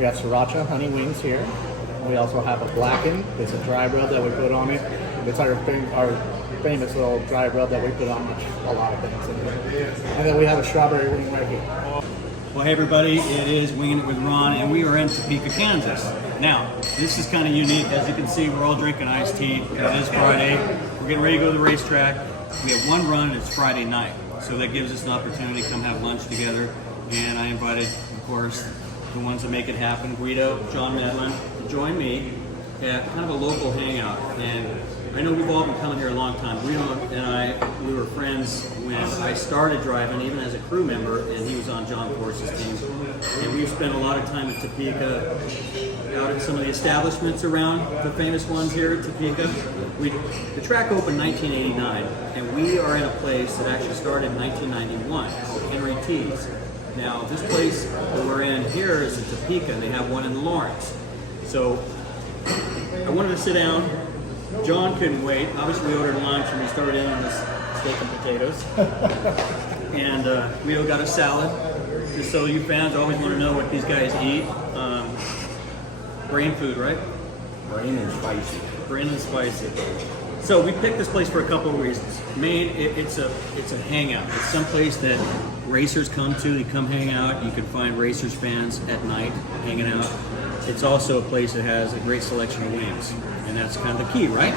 We have sriracha honey wings here. We also have a blackened. It's a dry rub that we put on it. It's our famous little dry rub that we put on a lot of things. And then we have a strawberry wing right here. Well, hey everybody, it is Winging It with Ron, and we are in Topeka, Kansas. Now, this is kind of unique. As you can see, we're all drinking iced tea. It is Friday. We're getting ready to go to the racetrack. We have one run, and it's Friday night. So that gives us an opportunity to come have lunch together. And I invited, of course, the ones that make it happen, Guido, John Medlen, to join me at kind of a local hangout. And I know we've all been coming here a long time. Guido and we were friends when I started driving, even as a crew member, and he was on John Force's team. And we've spent a lot of time at Topeka, out at some of the establishments around, the famous ones here at Topeka. The track opened in 1989, and we are in a place that actually started in 1991, called Henry T's. Now, this place that we're in here is in Topeka, and they have one in Lawrence. So, I wanted to sit down. John couldn't wait. Obviously, we ordered lunch, and we started in on this steak and potatoes. And Guido got a salad. Just so you fans always want to know what these guys eat. Brain food, right? Brain and spicy. Brain and spicy. So we picked this place for a couple of reasons. Main, it's a hangout. It's some place that racers come to. You come hang out. You can find racers fans at night hanging out. It's also a place that has a great selection of wings, and that's kind of the key, right?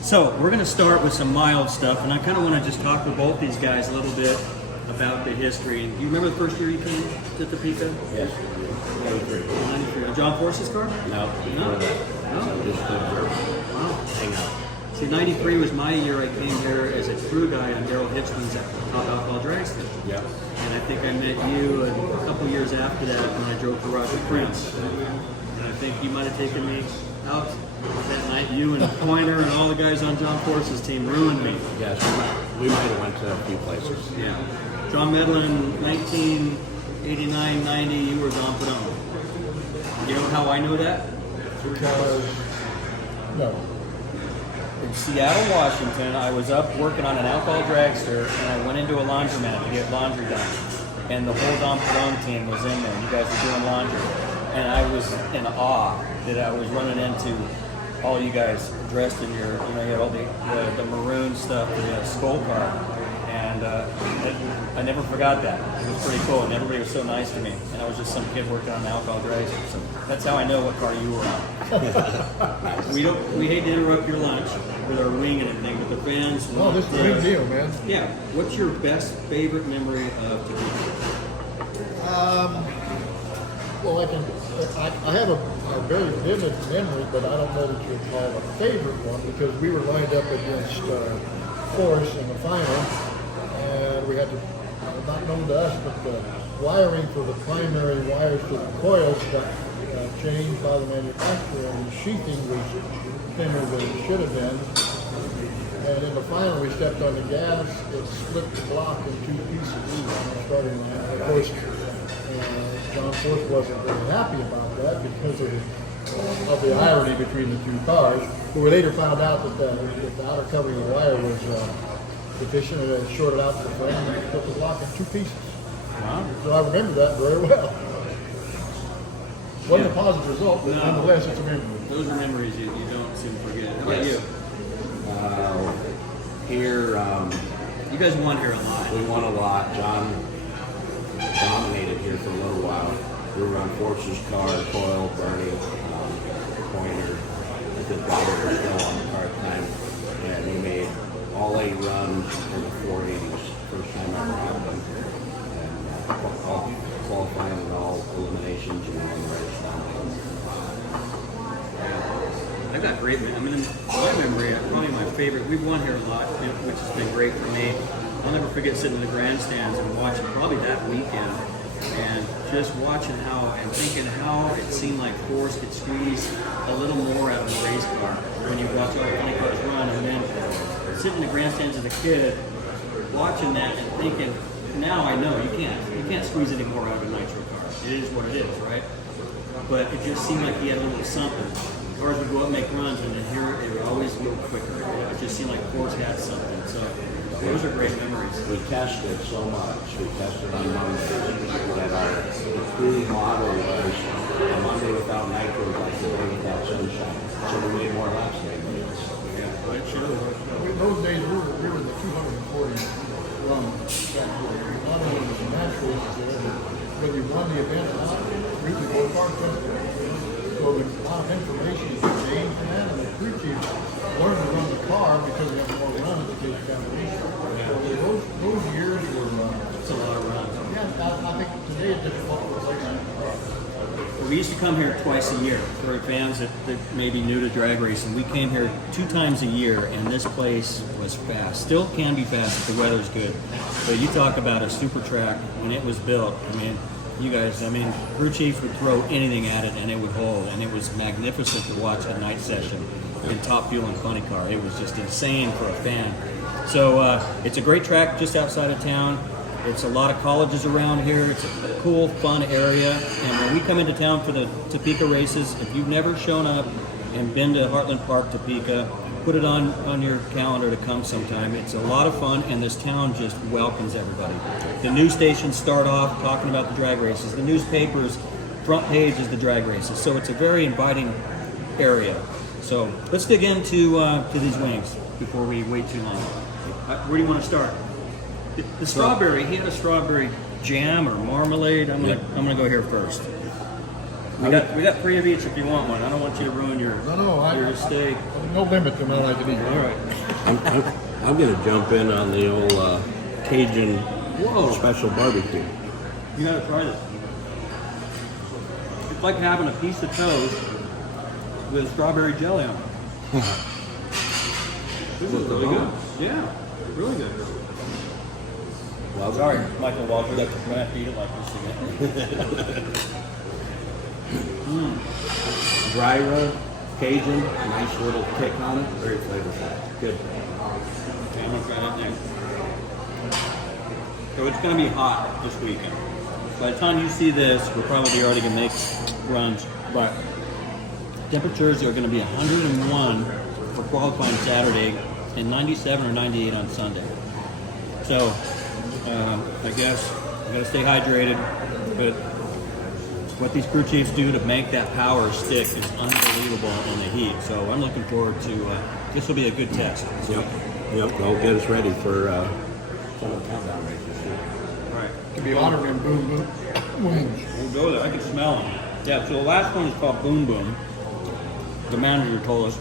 So we're going to start with some mild stuff, and I kind of want to just talk to both these guys a little bit about the history. Do you remember the first year you came to Topeka? Yes. 93. John Force's car? No. No. So just Wow. hang out. See, 93 was my year. I came here as a crew guy on Daryl Hitchman's Top Alcohol Dragster. Yeah. And I think I met you a couple years after that when I drove for Roger Prince. And I think you might have taken me out that night. You and Pointer and all the guys on John Force's team ruined me. Yes, we might have went to a few places. Yeah. John Medlen, 1989, 90, you were Don Padone. You know how I know that? Because, no. In Seattle, Washington, I was up working on an alcohol dragster, and I went into a laundromat to get laundry done. And the whole Don Padone team was in there. You guys were doing laundry. And I was in awe that I was running into all you guys dressed in your, you had all the maroon stuff, the skull car. And I never forgot that. It was pretty cool, and everybody was so nice to me. And I was just some kid working on an alcohol dragster. So that's how I know what car you were on. We hate to interrupt your lunch with our wing and everything, but the fans. Oh, this is a big deal, man. Yeah. What's your best favorite memory of Topeka? Well, I have a very vivid memory, but I don't know that you'd call it a favorite one because we were lined up against Force in the final, and we had to, not known to us, but the wiring for the primary wires to the coils got changed by the manufacturer, and the sheathing was thinner than it should have been. And in the final, we stepped on the gas, it split the block in two pieces each on the starting line. Of course, John Force wasn't very happy about that because of the irony between the two cars. But we later found out that the outer covering of the wire was deficient, and it shorted out the frame and it split the block in two pieces. Wow. So I remember that very well. Wasn't a positive result, but nonetheless, it's a memory. Those are memories you don't soon forget. How about you? Here, You guys won here a lot. we won a lot. John dominated here for a little while. We were on Force's car, Coil, Bernie, Pointer. I think Robert was still on the car at the time. And we made all 8 runs in the 480s. First time ever happened. And all qualifying and all eliminations and won the race down. I got great, I mean, my memory, probably my favorite, we've won here a lot, which has been great for me. I'll never forget sitting in the grandstands and watching probably that weekend and just watching how and thinking how it seemed like Force could squeeze a little more out of the race car when you watch all the 20 cars run, and then sitting in the grandstands as a kid watching that and thinking, now I know you can't squeeze any more out of a nitro car. It is what it is, right? But it just seemed like he had a little something. Cars would go up and make runs, and then here it would always go quicker. It just seemed like Force had something. So those are great memories. We tested so much. We tested on numbers that our crew model was a without nitro is like the day without sunshine. So we made more laps than anybody else. Those days we were in the 240 run. Not only was the match races there, but when you won the event, we could go far faster. So there's a lot of information you can gain from that, and the crew chief learned to run the car because we have more runs to take down the race. So those years were. It's a lot of runs. Yeah, I think today it's difficult to replace that. We used to come here twice a year for fans that may be new to drag racing. We came here 2 times a year, and this place was fast. Still can be fast if the weather's good. But you talk about a super track when it was built. I mean, you guys, I mean, crew chief would throw anything at it, and it would hold. And it was magnificent to watch a night session in Top Fuel and Funny Car. It was just insane for a fan. So it's a great track just outside of town. It's a lot of colleges around here. It's a cool, fun area. And when we come into town for the Topeka races, if you've never shown up and been to Heartland Park, Topeka, put it on your calendar to come sometime. It's a lot of fun, and this town just welcomes everybody. The news stations start off talking about the drag races. The newspapers, front page is the drag races. So it's a very inviting area. So let's dig into to these wings before we wait too long. Where do you want to start? The strawberry, he had a strawberry jam or marmalade. I'm gonna go here first. We got 3 of each if you want one. I don't want you to ruin your your steak. No limit to what I can eat. All right. I'm going to jump in on the old Cajun special barbecue. You gotta try this. It's like having a piece of toast with strawberry jelly on it. This is really good. Yeah, really good. Well, Sorry, Michael Walter, that we're gonna have to eat it like this again. dry rub, Cajun, nice little kick on it, very flavorful. Good. Okay, I'm gonna try that next. So it's gonna be hot this weekend. By the time you see this, we're probably already gonna make runs, but temperatures are gonna be 101 for qualifying Saturday and 97 or 98 on Sunday. So I guess I gotta stay hydrated, but what these crew chiefs do to make that power stick is unbelievable in the heat. So I'm looking forward to this. Will be a good test. Yep. They'll get us ready for some of the countdown races. Right. Could be hotter than boom boom wings. We'll go there. I can smell them. Yeah. So the last one is called Boom Boom. The manager told us,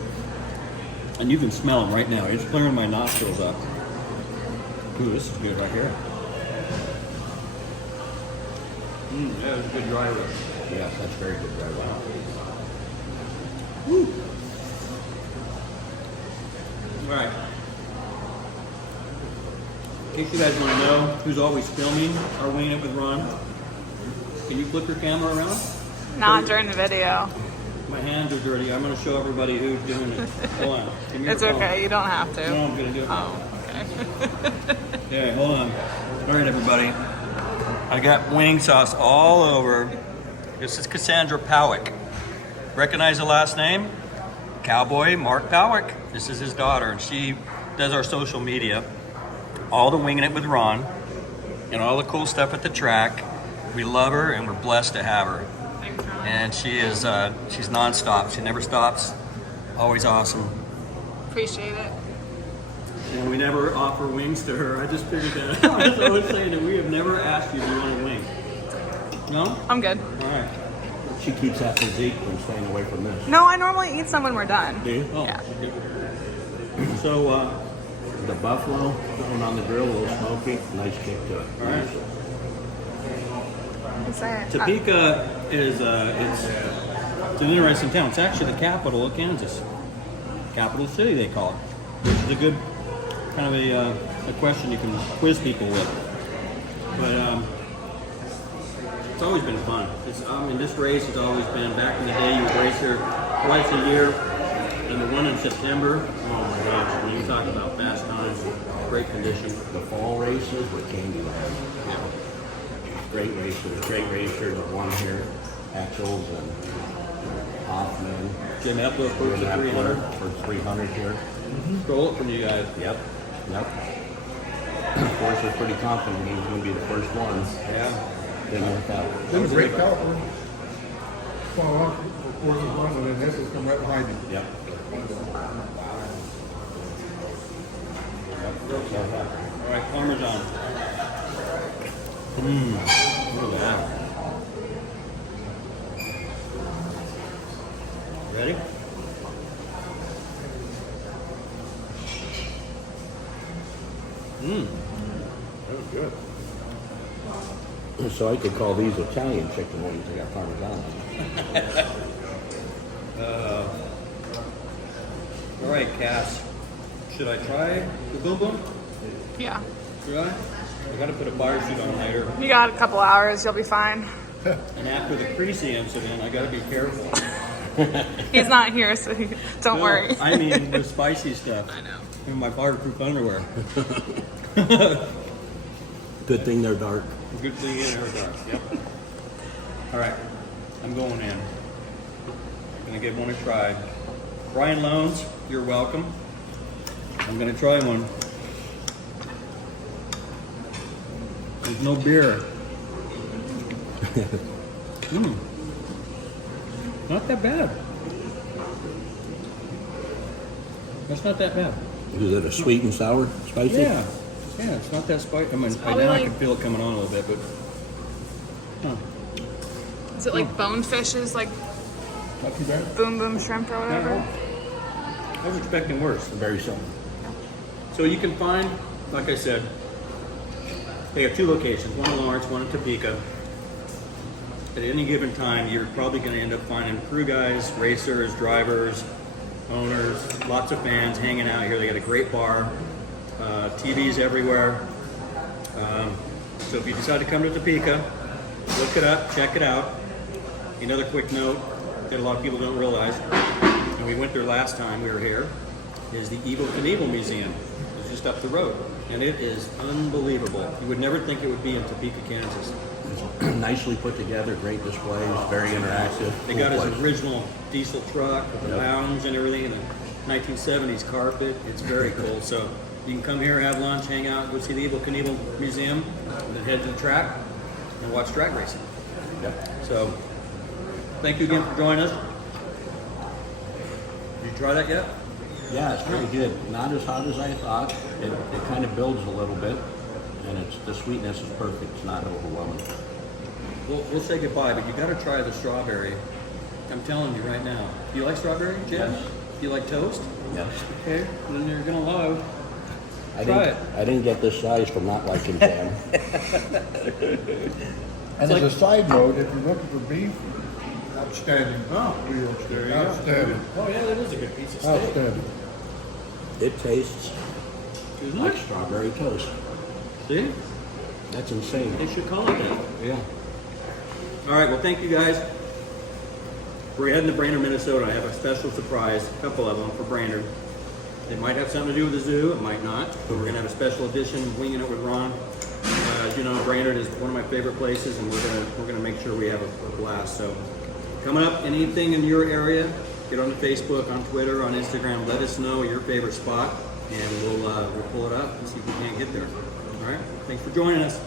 and you can smell them right now. It's clearing my nostrils up. Ooh, this is good right here. Yeah, it's a good dry rub. Yeah, that's very good dry rub. Woo. All right. In case you guys want to know who's always filming our Winging It with Ron, can you flip your camera around? Not during the video. My hands are dirty. I'm going to show everybody who's doing it. Hold on. Give me your It's phone. okay. You don't have to. No, I'm going to do it. Oh, okay. Okay, hold on. All right, everybody. I got wing sauce all over. This is Cassandra Powick. Recognize the last name? Cowboy Mark Powick. This is his daughter, and she does our social media. All the Winging It with Ron, and all the cool stuff at the track. We love her, and we're blessed to have her. Thanks, Ron. And she is, she's nonstop. She never stops. Always awesome. Appreciate it. And we never offer wings to her. I just figured that out. That's what I was saying, that we have never asked you if you want a wing. No? I'm good. All right. She keeps that physique from staying away from this. No, I normally eat some when we're done. Do you? Oh, Yeah. okay. So, The buffalo going on the grill, a little smoky, nice kick to it. all right. Is there- Topeka is it's an interesting town. It's actually the capital of Kansas. Capital city, they call it. Which is a good kind of a question you can quiz people with. But it's always been fun. This race has always been, back in the day, you would race here twice a year. And the one in September, oh my gosh, when you talk about fast times, great condition. The fall races with Candyland. Yeah. Great racers. One here, Axels and Hoffman. Jim Epler for Jim the Epler 300. for 300 here. Stole it from you guys. Yep. Of course, we're pretty confident he's going to be the first one. Yeah. Didn't work out. It was great caliper. Fall off before the one, and then this will come right behind you. Yep. All right, Parmesan. Look at that. Ready? That was good. So I could call these Italian chicken wings. They got Parmesan on them. All right, Cass. Should I try the boom boom? Yeah. Should I? I got to put a fire suit on later. You got a couple hours. You'll be fine. And after the Creasy incident, I got to be careful. He's not here, so don't No, worry. I mean the spicy stuff. I know. In my fireproof underwear. Good thing they're dark. Good thing in her dark. Yep. All right, I'm going in. I'm gonna give one a try. Brian Loans, you're welcome. I'm gonna try one. There's no beer. Not that bad. That's not that bad. Is it a sweet and sour, spicy? Yeah, it's not that spicy. I mean, probably now I like- can feel it coming on a little bit, but Is it like bonefishes, like Not too bad. boom boom shrimp or whatever? I was expecting worse. Very similar. So you can find, like I said, they have two locations, one in Lawrence, one in Topeka. At any given time, you're probably going to end up finding crew guys, racers, drivers, owners, lots of fans hanging out here. They got a great bar, TVs everywhere. So if you decide to come to Topeka, look it up, check it out. Another quick note that a lot of people don't realize, and we went there last time we were here, is the Evel Knievel Museum. It's just up the road, and it is unbelievable. You would never think it would be in Topeka, Kansas. Nicely put together, great displays, very interactive. They got his Cool place. original diesel truck with the Yep. lounge and everything, and the 1970s carpet. It's very cool. So you can come here, have lunch, hang out, go see the Evel Knievel Museum, and then head to the track and watch drag racing. Yep. So thank you again for joining us. Did you try that yet? Yeah, it's very good. Not as hot as I thought. It kind of builds a little bit, and the sweetness is perfect. It's not overwhelming. We'll say goodbye, but you got to try the strawberry. I'm telling you right now. Do you like strawberry, Jim? Yes. Do you like toast? Yes. Okay, then you're gonna love. I Try didn't, I didn't get this size from not liking jam. And as a side note, if you're looking for beef, outstanding. Oh, Real there you outstanding. go. Oh yeah, that is a good piece of steak. Outstanding. It tastes Isn't like it? strawberry toast. See? That's insane. They should call it that. Yeah. All right, well, thank you guys. We're heading to Brainerd, Minnesota. I have a special surprise, a couple of them for Brainerd. It might have something to do with the zoo, it might not, but we're gonna have a special edition, Winging It with Ron. As you know, Brainerd is one of my favorite places, and we're gonna make sure we have a blast. So, coming up, anything in your area, get on Facebook, on Twitter, on Instagram. Let us know your favorite spot, and we'll pull it up and see if we can't get there. All right, thanks for joining us.